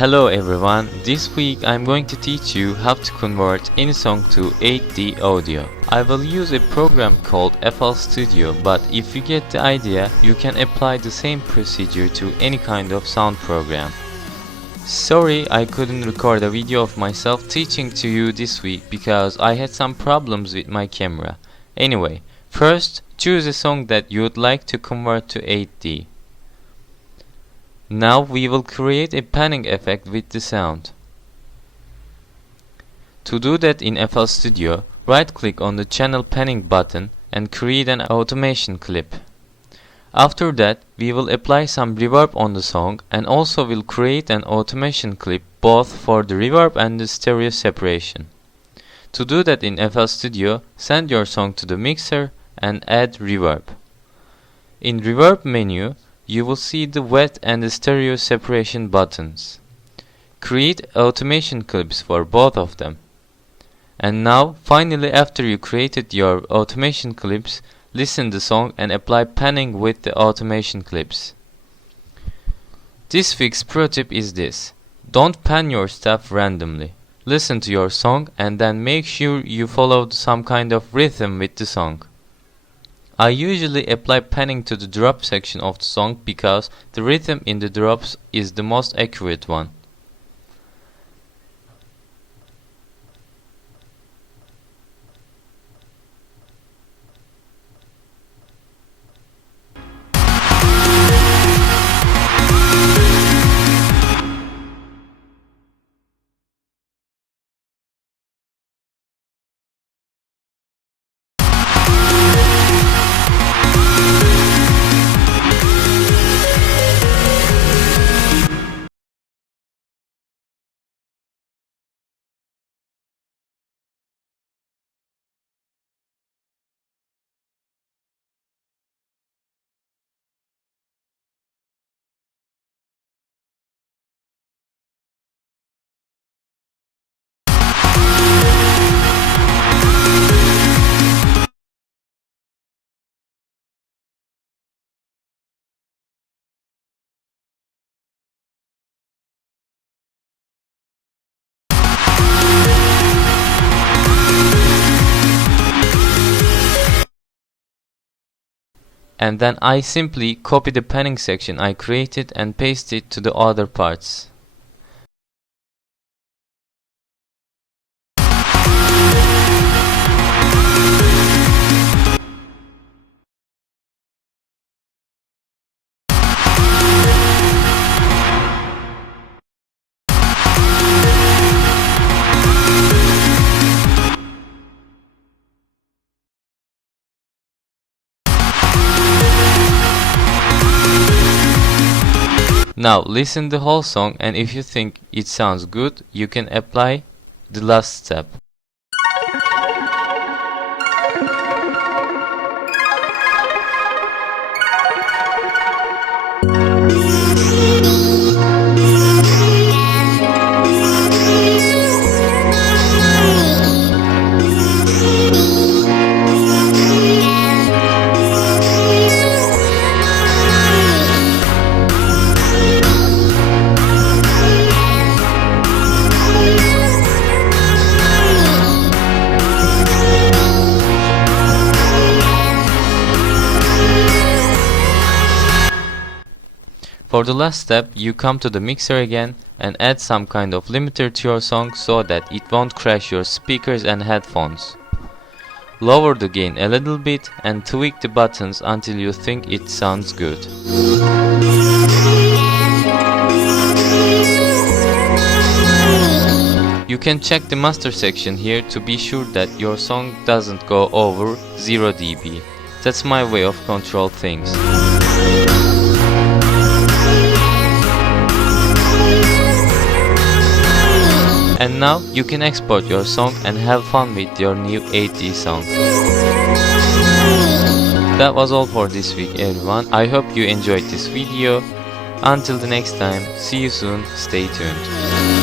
Hello everyone, this week I'm going to teach you how to convert any song to 8D audio. I will use a program called FL Studio, but if you get the idea, you can apply the same procedure to any kind of sound program. Sorry I couldn't record a video of myself teaching to you this week because I had some problems with my camera. Anyway, first choose a song that you would like to convert to 8D. Now we will create a panning effect with the sound. To do that in FL Studio, right-click on the channel panning button and create an automation clip. After that, we will apply some reverb on the song and also will create an automation clip both for the reverb and the stereo separation. To do that in FL Studio, send your song to the mixer and add reverb. In reverb menu, you will see the Wet and Stereo Seperation buttons. Create automation clips for both of them. And now, finally, after you created your automation clips, listen the song and apply panning with the automation clips. This week's pro tip is this: don't pan your stuff randomly. Listen to your song and then make sure you follow some kind of rhythm with the song. I usually apply panning to the drop section of the song because the rhythm in the drops is the most accurate one. And then I simply copy the panning section I created and paste it to the other parts. Now listen the whole song, and if you think it sounds good, you can apply the last step. For the last step, you come to the mixer again and add some kind of limiter to your song so that it won't crash your speakers and headphones. Lower the gain a little bit and tweak the buttons until you think it sounds good. You can check the master section here to be sure that your song doesn't go over 0 dB. That's my way of control things. And now you can export your song and have fun with your new 8D song. That was all for this week everyone. I hope you enjoyed this video. Until the next time, see you soon, stay tuned.